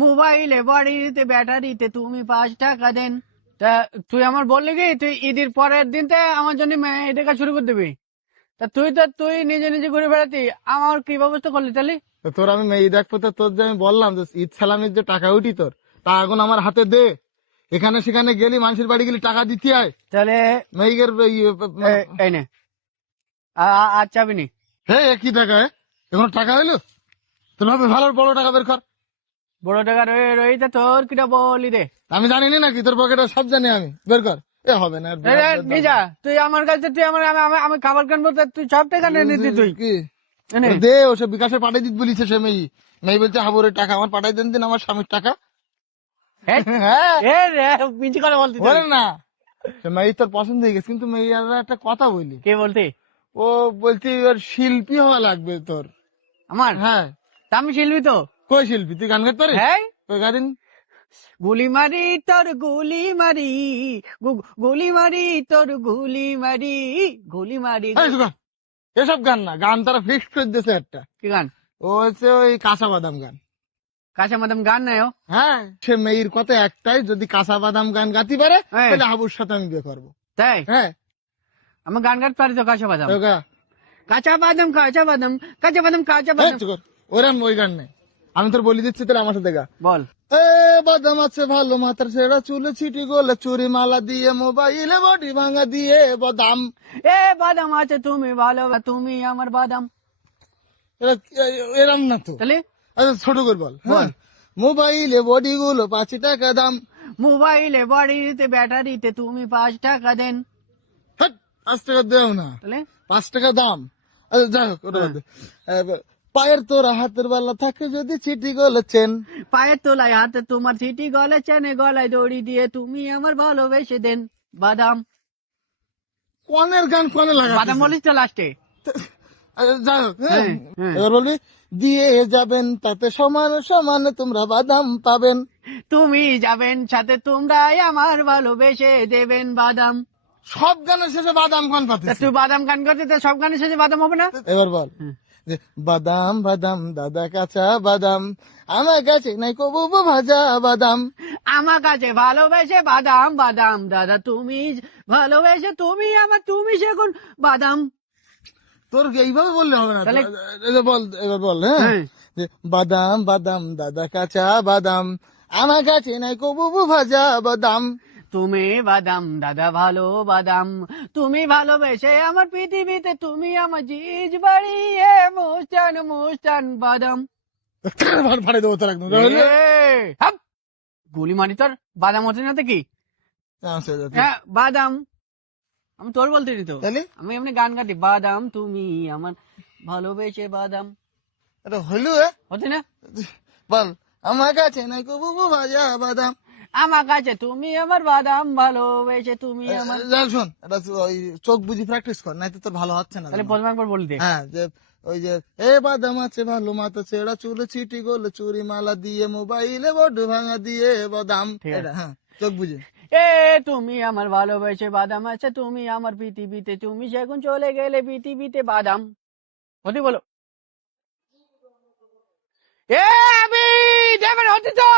মোবাইলে বাড়িতে ব্যাটারিতে তুমি 5 টাকা দেন। তা তুই আমার বললি কি তুই ঈদের পরের দিনতে আমার জন্য মেয়ে দেখা শুরু করে দিবি? তা তুই নিজে নিজে ঘুরে বেড়াতি, আমার কি ব্যবস্থা করলি তাহলে? তো তোর আমি মেয়ে দেখবো, তো তোর যে আমি বললাম যে ঈদ সালামির যে টাকা উঠি তোর, তা এখন আমার হাতে দে। এখানে সেখানে গেলি, মানুষের বাড়ি গেলি, টাকা দিতে হয়। তাহলে মেয়ের এই নে, আর চাবি নি। হ্যাঁ, কি টাকা? এখন টাকা হইলো? তোর ভাবে ভালো বড় টাকা বের কর। বড় টাকা রয়ে তোর কিটা বলি রে। আমি জানি না নাকি তোর পকেটে? সব জানি আমি, বের কর। এ হবে না, নিজা তুই আমার কাছে, তুই আমার আমি খাবার কিনবো, তুই সব টাকা নিয়ে নিতি তুই। কি এনে। দে, ওসব বিকাশে পাঠাই দিতে বলিছে সে মেয়ে। মেয়ে বলছে হাবুরের টাকা আমার পাঠাই দেন, দিন আমার স্বামীর টাকা। হ্যাঁ, এ রে মিছি করে বলতি তুই। বলেন না। সে মেয়ে তোর পছন্দ হয়ে গেছে, কিন্তু মেয়ের একটা কথা বলি। কে বলতি? ও বলছি ওর শিল্পী হওয়া লাগবে তোর। আমার? হ্যাঁ। তা আমি শিল্পী তো। কই শিল্পী? তুই গান গাইতে পারিস? হ্যাঁ, কই গাদিন। গুলি মারি তোর গুলি মারি, গুলি মারি তোর গুলি মারি, গুলি মারি। এই শুকা, এসব গান না, গান তারা ফিক্সড করে দিয়েছে একটা। কি গান? ও হচ্ছে ওই কাঁচা বাদাম গান। কাঁচা মাদাম গান নাই ও? হ্যাঁ, সে মেয়ের কথা একটাই, যদি কাঁচা বাদাম গান গাতে পারে হ্যাঁ। তাহলে হাবুর সাথে আমি বিয়ে করবো। তাই হ্যাঁ, আমি গান গাইতে পারি তো কাঁচা বাদাম। তো গা। কাঁচা বাদাম কাঁচা বাদাম কাঁচা বাদাম কাঁচা এই বাদাম। চুপ কর, ওরম ওই গান নেই। আমি তোর বলে দিচ্ছি, তাহলে আমার সাথে গা। বল। এ বাদাম আছে ভালো, মাথার ছেঁড়া চুলে ছিটি গোলে, চুরি মালা দিয়ে মোবাইলে বডি ভাঙা দিয়ে বাদাম। এ বাদাম আছে তুমি ভালো, তুমি আমার বাদাম। এরম না তো। তাহলে আচ্ছা ছোট করে বল। হ্যাঁ, মোবাইলে বডি গুলো 5 টাকা দাম। মোবাইলে বাড়িতে ব্যাটারিতে তুমি 5 টাকা দেন। হাট, 5 টাকা দেও না, তাহলে 5 টাকা দাম। আচ্ছা যাই হোক, ওটা বাদ দে। পায়ের তোরা হাতের বেলা থাকে যদি চিঠি গলে চেন। পায়ের তোলায় হাতে তোমার চিঠি, গলে চেনে গলায় দড়ি দিয়ে তুমি আমার ভালোবেসে দেন। বাদাম। কনের গান কনে লাগা। বাদাম বলিস তো লাস্টে। যাই হোক, হ্যাঁ। হ্যাঁ, হ্যাঁ। এবার বলবি, দিয়ে যাবেন তাতে সমান সমান তোমরা বাদাম পাবেন। তুমি যাবেন সাথে তোমরাই আমার ভালোবেসে দেবেন বাদাম। সব গানের শেষে বাদাম গান পাতে। তা তুই বাদাম গান করতে, তো সব গানের শেষে বাদাম হবে না? এবার বল যে বাদাম বাদাম দাদা কাঁচা বাদাম, আমার কাছে নাই কবু ভাজা বাদাম। আমার কাছে ভালোবেসে বাদাম বাদাম, দাদা তুমি ভালোবেসে তুমি আমার, তুমি সেগুন বাদাম। তোর এইভাবে বললে হবে না তো। তাহলে? এবার বল, এবার বল। হ্যাঁ, হ্যাঁ। যে বাদাম বাদাম দাদা কাঁচা বাদাম, আমার কাছে নাই কবু ভাজা বাদাম। তুমি বাদাম দাদা ভালো বাদাম, তুমি ভালোবেসে আমার পৃথিবীতে তুমি আমার জিজ বাড়িয়ে মুস্তান মুস্তান বাদাম। ফাড়ে দেবো তোর একদম। হাপ! গুলি মারি তোর। বাদাম হচ্ছে না তো কি? হ্যাঁ বাদাম। আমি তোর বলতে তো, আমি এমনি গান গাটি, বাদাম তুমি আমার ভালোবেসে বাদাম। এটা হইলো হচ্ছে না? বল, আমার কাছে নাই কবু ভাজা বাদাম। আমার কাছে তুমি আমার বাদাম ভালোবেসে তুমি আমার। শোন, এটা ওই চোখ বুঝি প্র্যাকটিস কর, নাই তো তোর ভালো হচ্ছে না। তাহলে প্রথমে একবার বল দে। হ্যাঁ, যে ওই যে এ বাদাম আছে ভালো, মাথা ছেঁড়া চুলে ছিটি গোলে, চুরি মালা দিয়ে মোবাইলে বড ভাঙা দিয়ে বাদাম। হ্যাঁ, চোখ বুঝে। এ তুমি আমার ভালোবেসে বাদাম আছে তুমি আমার পৃথিবীতে, তুমি সেগুন চলে গেলে পৃথিবীতে বাদাম। হতে বলো। এ আমি দেবেন হতে তো।